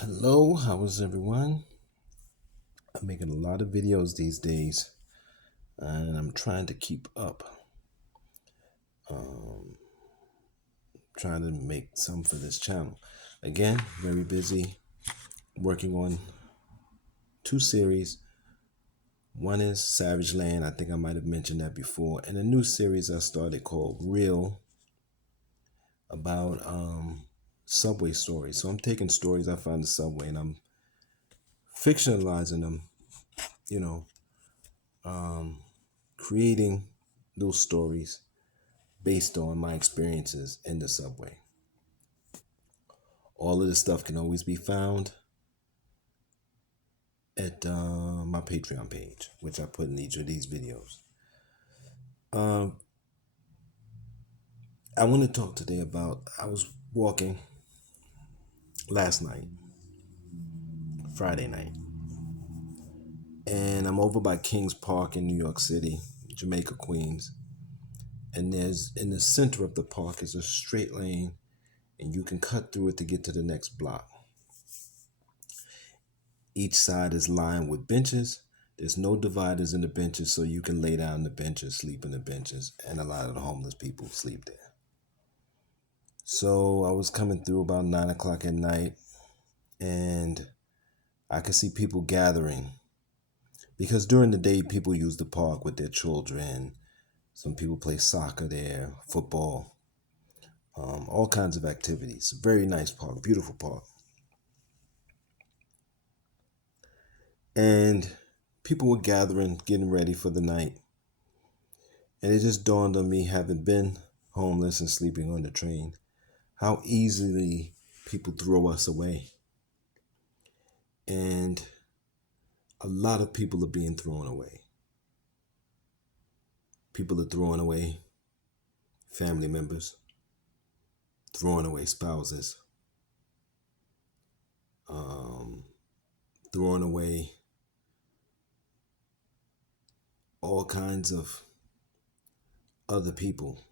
Hello, how is everyone? I'm making a lot of videos these days and I'm trying to keep up. Um, Trying to make some for this channel. Again, very busy working on two series. One is Savage Land. I think I might have mentioned that before. And a new series I started called Real about subway stories. So I'm taking stories I found in the subway and I'm fictionalizing them, you know, um, creating those stories based on my experiences in the subway. All of this stuff can always be found at my Patreon page, which I put in each of these videos. Um, I want to talk today about I was walking last night, Friday night, and I'm over by Kings Park in New York City, Jamaica, Queens. And there's in the center of the park is a straight lane, and you can cut through it to get to the next block. Each side is lined with benches. There's no dividers in the benches, so you can lay down in the benches, sleep in the benches, and a lot of the homeless people sleep there. So I was coming through about 9 o'clock at night, and I could see people gathering because during the day people use the park with their children. Some people play soccer there, football, all kinds of activities. Very nice park, beautiful park. And people were gathering, getting ready for the night. And it just dawned on me, having been homeless and sleeping on the train, how easily people throw us away. And a lot of people are being thrown away. People are throwing away family members, throwing away spouses, throwing away all kinds of other people.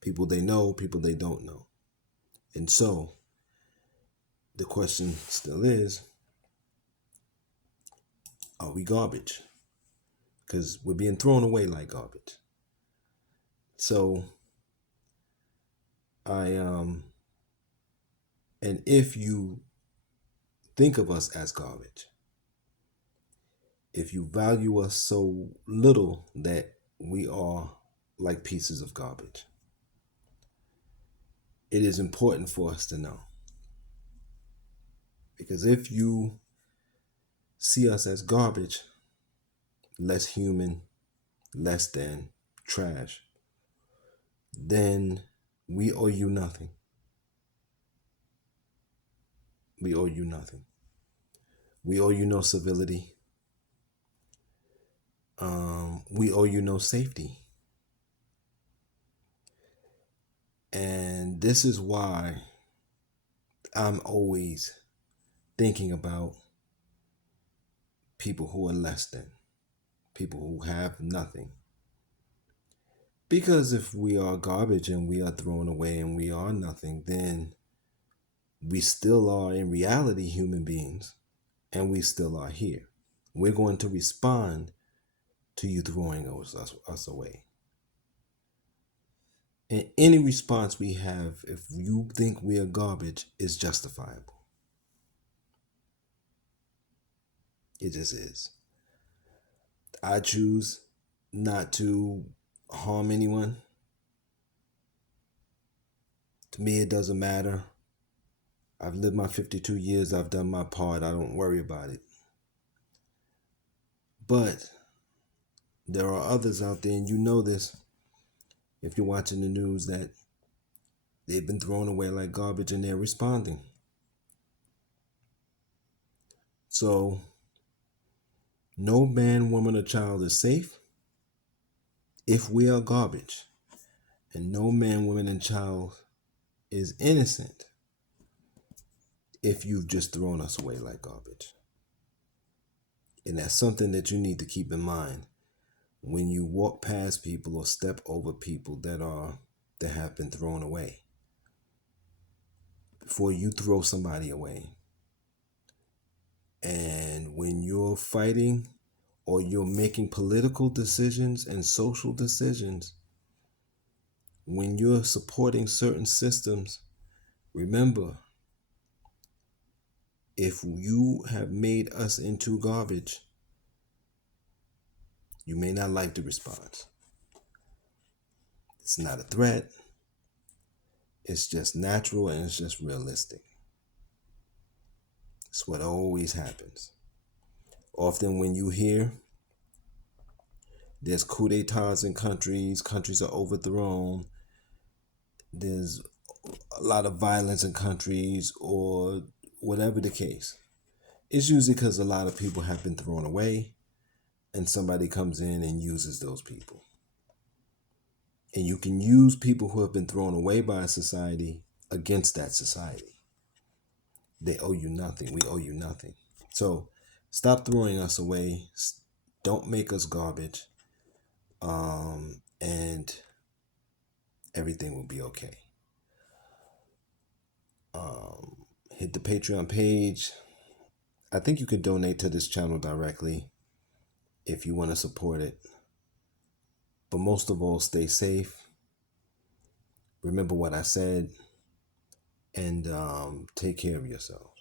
People they know, people they don't know. And so the question still is, are we garbage? Because we're being thrown away like garbage. So and if you think of us as garbage, if you value us so little that we are like pieces of garbage, it is important for us to know. Because if you see us as garbage, less human, less than, trash, then we owe you nothing. We owe you nothing. We owe you no civility. We owe you no safety. And this is why I'm always thinking about people who are less than, people who have nothing. Because if we are garbage and we are thrown away and we are nothing, then we still are in reality human beings and we still are here. We're going to respond to you throwing us away. And any response we have, if you think we are garbage, is justifiable. It just is. I choose not to harm anyone. To me, it doesn't matter. I've lived my 52 years. I've done my part. I don't worry about it. But there are others out there, and you know this if you're watching the news, that they've been thrown away like garbage and they're responding. So no man, woman, or child is safe if we are garbage. And no man, woman, and child is innocent if you've just thrown us away like garbage. And that's something that you need to keep in mind when you walk past people or step over people that have been thrown away. Before you throw somebody away, And when you're fighting or you're making political decisions and social decisions, when you're supporting certain systems, remember, if you have made us into garbage, you may not like the response. It's not a threat. It's just natural and it's just realistic. It's what always happens. Often when you hear there's coups d'etats in countries are overthrown, there's a lot of violence in countries, or whatever the case, it's usually because a lot of people have been thrown away and somebody comes in and uses those people. And you can use people who have been thrown away by a society against that society. They owe you nothing. We owe you nothing. So stop throwing us away. Don't make us garbage. And everything will be okay. Hit the Patreon page. I think you can donate to this channel directly if you want to support it. But most of all, stay safe. Remember what I said, and take care of yourself.